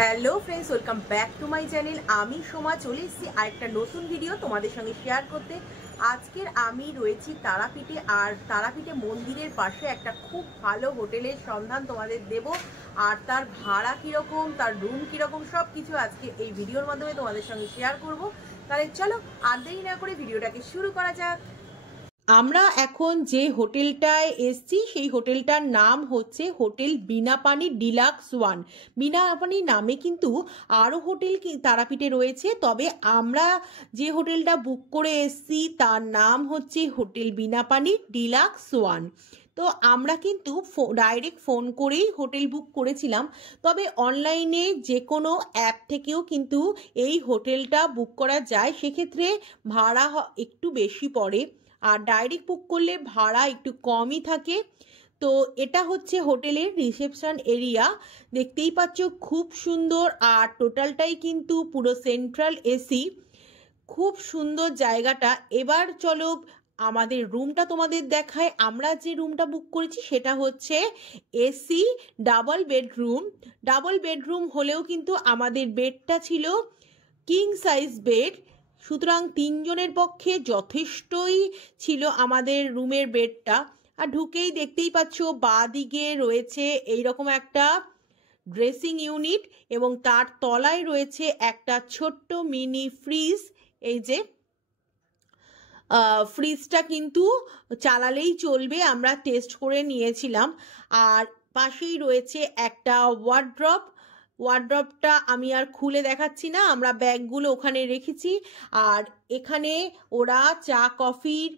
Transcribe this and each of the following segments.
Hello friends, welcome back to my channel. আমি সোমা চলে এসেছি আরেকটা নতুন ভিডিও তোমাদের সঙ্গে শেয়ার করতে। আজকের আমি রয়েছি তারাপীঠে, আর তারাপীঠে মন্দিরের পাশে একটা খুব ভালো হোটেলের সন্ধান তোমাদের দেব। আর তার ভাড়া কীরকম, তার রুম কীরকম, সব কিছু আজকে এই ভিডিওর মাধ্যমে তোমাদের সঙ্গে শেয়ার করব। তাহলে চলো আর দেরি না করে ভিডিওটাকে শুরু করা যাক। আমরা এখন যে হোটেলটায় এসছি সেই হোটেলটার নাম হচ্ছে hotel Binapani deluxe one. Binapani নামে কিন্তু আরও হোটেল তারাপীঠে রয়েছে, তবে আমরা যে হোটেলটা বুক করে এসছি তার নাম হচ্ছে হোটেল বিনাপানি ডিলাক্স ওয়ান। তো আমরা কিন্তু ডাইরেক্ট ফোন করেই হোটেল বুক করেছিলাম, তবে অনলাইনে যে কোনো অ্যাপ থেকেও কিন্তু এই হোটেলটা বুক করা যায়। সেক্ষেত্রে ভাড়া একটু বেশি পড়ে, আর ডাইরেক্ট বুক করলে ভাড়া একটু কমই থাকে। তো এটা হচ্ছে হোটেলের রিসেপশন এরিয়া, দেখতেই পাচ্ছ খুব সুন্দর। আর টোটালটাই কিন্তু পুরো সেন্ট্রাল এসি, খুব সুন্দর জায়গাটা। এবার চলো আমাদের রুমটা তোমাদের দেখায়। আমরা যে রুমটা বুক করেছি সেটা হচ্ছে AC double bedroom. Double bedroom হলেও কিন্তু আমাদের বেডটা ছিল কিং সাইজ বেড, সুতরাং তিনজনের পক্ষে যথেষ্টই ছিল আমাদের রুমের বেডটা। আর ঢুকেই দেখতেই পাচ্ছ বাঁ দিকে রয়েছে এইরকম একটা ড্রেসিং ইউনিট, এবং তার তলায় রয়েছে একটা ছোট্ট মিনি ফ্রিজ। এই যে ফ্রিজটা কিন্তু চালালেই চলবে, আমরা টেস্ট করে নিয়েছিলাম। আর পাশেই রয়েছে একটা ওয়ার্ড্রপ। ওয়ার্ড্রপটা আমি আর খুলে দেখাচ্ছি না, আমরা ব্যাগগুলো ওখানে রেখেছি। আর এখানে ওরা চা কফির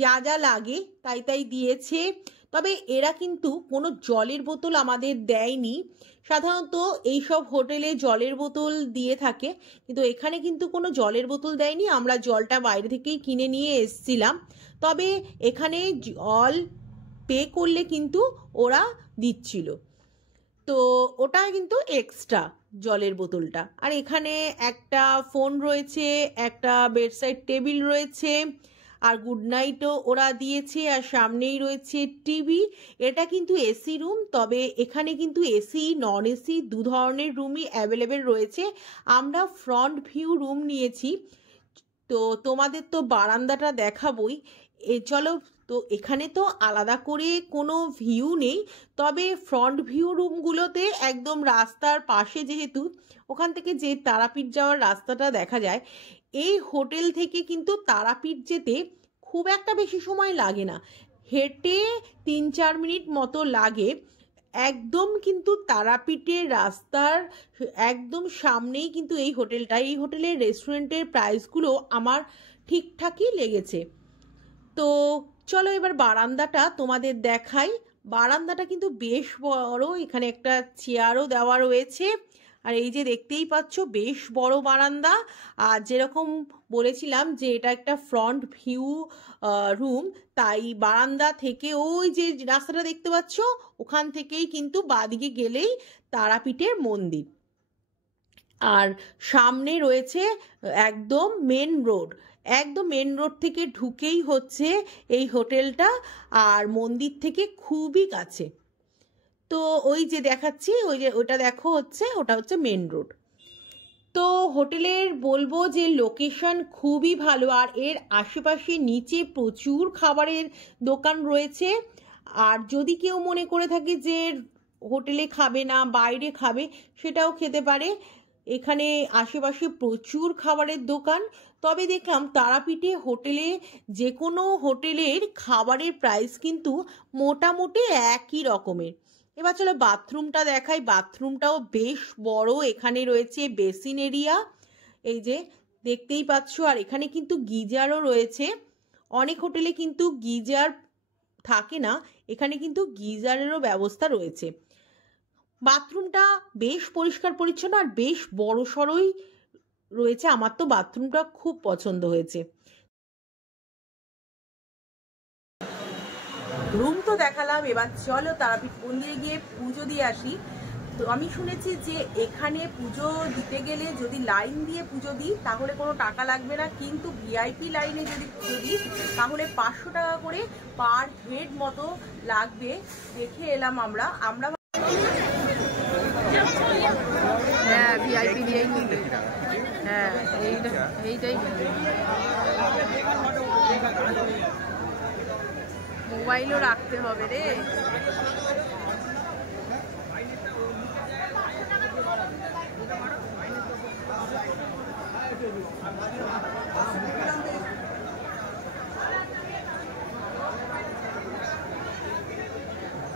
যা যা লাগে তাই তাই দিয়েছে, তবে এরা কিন্তু কোনো জলের বোতল আমাদের দেয়নি। সাধারণত এইসব হোটেলে জলের বোতল দিয়ে থাকে, কিন্তু এখানে কিন্তু কোনো জলের বোতল দেয়নি। আমরা জলটা বাইরে থেকেই কিনে নিয়ে এসছিলাম, তবে এখানে জল পে করলে কিন্তু ওরা দিচ্ছিল, তো ওটা কিন্তু এক্সট্রা জলের বোতলটা। আর এখানে একটা ফোন রয়েছে, একটা বেডসাইড টেবিল রয়েছে, আর গুড নাইটও ওরা দিয়েছে। আর সামনেই রয়েছে টিভি। এটা কিন্তু এসি রুম, তবে এখানে কিন্তু এসি নন এসি দু ধরনের রুমই অ্যাভেলেবেল রয়েছে। আমরা ফ্রন্ট ভিউ রুম নিয়েছি, তো তোমাদের তো বারান্দাটা দেখাবই। চলো, তো এখানে তো আলাদা করে কোনো ভিউ নেই, তবে ফ্রন্ট ভিউ রুমগুলোতে একদম রাস্তার পাশে, যেহেতু ওখান থেকে যে তারাপীঠ যাওয়ার রাস্তাটা দেখা যায়। এই হোটেল থেকে কিন্তু তারাপীঠ যেতে খুব একটা বেশি সময় লাগে না, হেঁটে 3-4 মিনিট মতো লাগে। একদম কিন্তু তারাপীঠের রাস্তার একদম সামনেই কিন্তু এই হোটেলটা। এই হোটেলের রেস্টুরেন্টের প্রাইসগুলো আমার ঠিকঠাকই লেগেছে। তো চলো এবার বারান্দাটা তোমাদের দেখাই। বারান্দাটা কিন্তু বেশ বড়, এখানে একটা চেয়ারও দেওয়া রয়েছে। আর এই যে দেখতেই পাচ্ছ বেশ বড় বারান্দা। আর যেরকম বলেছিলাম যে এটা একটা ফ্রন্ট ভিউ রুম, তাই বারান্দা থেকে ওই যে রাস্তাটা দেখতে পাচ্ছ ওখান থেকেই কিন্তু বাঁদিকে গেলেই তারাপীঠের মন্দির। আর সামনে রয়েছে একদম মেন রোড, একদম মেন রোড থেকে ঢুকেই হচ্ছে এই হোটেলটা, আর মন্দির থেকে খুবই কাছে। তো ওই যে দেখাচ্ছি, ওই যে ওটা দেখো হচ্ছে, ওটা হচ্ছে মেন রোড। তো হোটেলের বলবো যে লোকেশন খুবই ভালো, আর এর আশেপাশে নিচে প্রচুর খাবারের দোকান রয়েছে। আর যদি কেউ মনে করে থাকে যে হোটেলে খাবে না, বাইরে খাবে, সেটাও খেতে পারে। এখানে আশেপাশে প্রচুর খাবারের দোকান। তবে দেখলাম তারাপীঠে হোটেলে যে কোনো হোটেলের খাবারের প্রাইস কিন্তু মোটামুটি একই রকমের। এবার চলো বাথরুমটা দেখাই। বাথরুমটাও বেশ বড়, এখানে রয়েছে বেসিন এরিয়া, এই যে দেখতেই পাচ্ছ। আর এখানে কিন্তু গিজারও রয়েছে। অনেক হোটেলে কিন্তু গিজার থাকে না, এখানে কিন্তু গিজারেরও ব্যবস্থা রয়েছে। বাথরুমটা বেশ পরিষ্কার পরিচ্ছন্ন আর বেশ বড় সড়ই রয়েছে। আমার তো বাথরুমটা খুব পছন্দ হয়েছে। রুম তো দেখালাম, এবার চলো তারাপীঠ মন্দিরে গিয়ে পুজো দিয়ে আসি। তো আমি শুনেছি যে এখানে পুজো দিতে গেলে যদি লাইন দিয়ে পুজো দিই তাহলে কোনো টাকা লাগবে না, কিন্তু ভিআইপি লাইনে যদি পুজো দিই তাহলে 500 টাকা করে পার হেড মতো লাগবে। দেখে এলাম আমরা হ্যাঁ এইটাই মোবাইলও রাখতে হবে রে।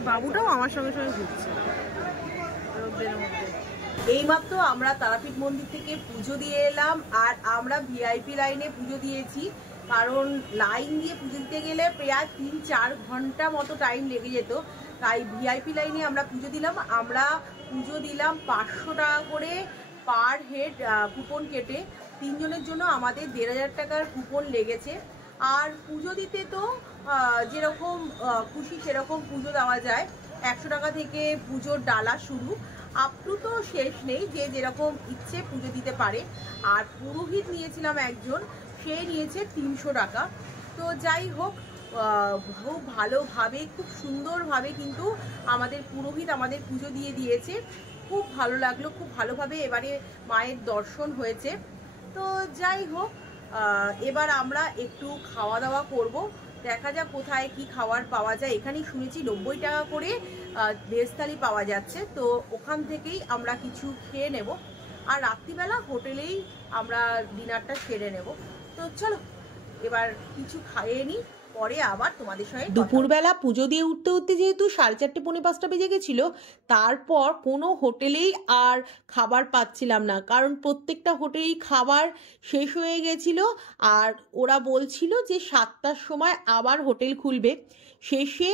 বাবুটাও আমার সঙ্গে সঙ্গে ঘুরছে রোদের মধ্যে। এইমাত্র আমরা তারাপীঠ মন্দির থেকে পুজো দিয়ে এলাম, আর আমরা ভিআইপি লাইনে পুজো দিয়েছি, কারণ লাইন দিয়ে পুজো দিতে গেলে প্রায় 3-4 ঘন্টা মতো টাইম লেগে যেত। তাই ভিআইপি লাইনে আমরা পুজো দিলাম। আমরা পুজো দিলাম 500 টাকা করে পার হেড কুপন কেটে। 3 জনের জন্য আমাদের 1500 টাকার কুপন লেগেছে। আর পুজো দিতে তো যেরকম খুশি সেরকম পুজো দেওয়া যায়। 100 টাকা থেকে পুজোর ডালা শুরু, আপটু তো শেষ নেই, যে যেরকম ইচ্ছে পুজো দিতে পারে। আর পুরোহিত নিয়েছিলাম একজন, সে নিয়েছে 300 টাকা। তো যাই হোক, খুব ভালোভাবে খুব সুন্দরভাবে কিন্তু আমাদের পুরোহিত আমাদের পুজো দিয়ে দিয়েছে। খুব ভালো লাগলো, খুব ভালোভাবে এবারে মায়ের দর্শন হয়েছে। তো যাই হোক, এবার আমরা একটু খাওয়া দাওয়া করব। দেখা যাক কোথায় কি খাবার পাওয়া যায়। এখানেই শুনেছি 90 টাকা করে ভেজ থালি পাওয়া যাচ্ছে, তো ওখান থেকেই আমরা কিছু খেয়ে নেব। আর রাত্রিবেলা হোটেলেই আমরা ডিনারটা সেরে নেব। তো চলো এবার কিছু খাইয়ে নিই, পরে আবার তোমাদের সঙ্গে। দুপুরবেলা পুজো দিয়ে উঠতে উঠতে যেহেতু 4:30 পৌনে 5টা বেজে গেছিল, তারপর কোনো হোটেলেই আর খাবার পাচ্ছিলাম না, কারণ প্রত্যেকটা হোটেলেই খাবার শেষ হয়ে গেছিল। আর ওরা বলছিল যে 7টার সময় আবার হোটেল খুলবে। শেষে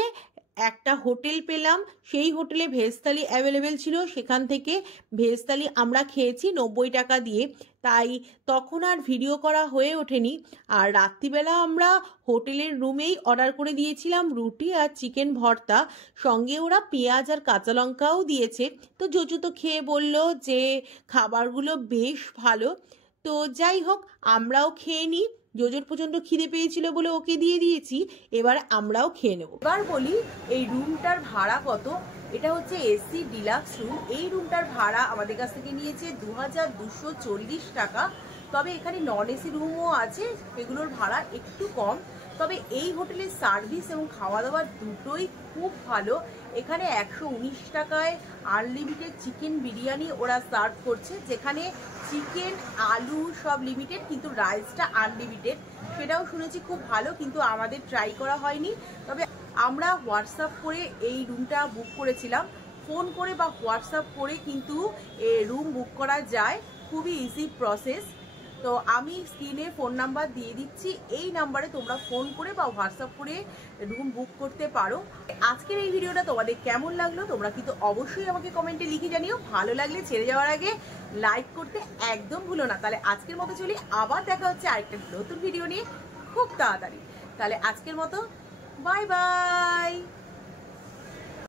একটা হোটেল পেলাম, সেই হোটেলে ভেজ থালি অ্যাভেলেবেল ছিল, সেখান থেকে ভেজ থালি আমরা খেয়েছি 90 টাকা দিয়ে। তাই তখন আর ভিডিও করা হয়ে ওঠেনি। আর রাত্রিবেলা আমরা হোটেলের রুমেই অর্ডার করে দিয়েছিলাম রুটি আর চিকেন ভর্তা, সঙ্গে ওরা পেঁয়াজ আর কাঁচা লঙ্কাও দিয়েছে। তো জোজো তো খেয়ে বলল যে খাবারগুলো বেশ ভালো। তো যাই হোক, আমরাও খেয়ে নিই। জোজোর প্রচণ্ড খিদে পেয়েছিল বলে ওকে দিয়ে দিয়েছি, এবার আমরাও খেয়ে নেব। এবার বলি এই রুমটার ভাড়া কত। এটা হচ্ছে এসি ডিলাক্স রুম। এই রুমটার ভাড়া আমাদের কাছ থেকে নিয়েছে 2240 টাকা। তবে এখানে নন এসি রুমও আছে, সেগুলোর ভাড়া একটু কম। তবে এই হোটেলের সার্ভিস এবং খাওয়া দাওয়া দুটোই খুব ভালো। এখানে 119 টাকায় আনলিমিটেড চিকেন বিরিয়ানি ওরা সার্ভ করছে, যেখানে চিকেন আলু সব লিমিটেড, কিন্তু রাইসটা আনলিমিটেড। সেটাও শুনেছি খুব ভালো, কিন্তু আমাদের ট্রাই করা হয়নি। তবে আমরা হোয়াটসঅ্যাপ করে এই রুমটা বুক করেছিলাম। ফোন করে বা হোয়াটসঅ্যাপ করে কিন্তু রুম বুক করা যায়, খুবই ইজি প্রসেস। তো আমি স্ক্রিনে ফোন নাম্বার দিয়ে দিচ্ছি, এই নাম্বারে তোমরা ফোন করে বা হোয়াটসঅ্যাপ করে রুম বুক করতে পারো। আজকের এই ভিডিওটা তোমাদের কেমন লাগলো তোমরা কিন্তু অবশ্যই আমাকে কমেন্টে লিখে জানিও। ভালো লাগলে ছেড়ে যাওয়ার আগে লাইক করতে একদম ভুলো না। তাহলে আজকের মতো চলি, আবার দেখা হচ্ছে আরেকটা নতুন ভিডিও নিয়ে খুব তাড়াতাড়ি। তাহলে আজকের মতো বাই বাই।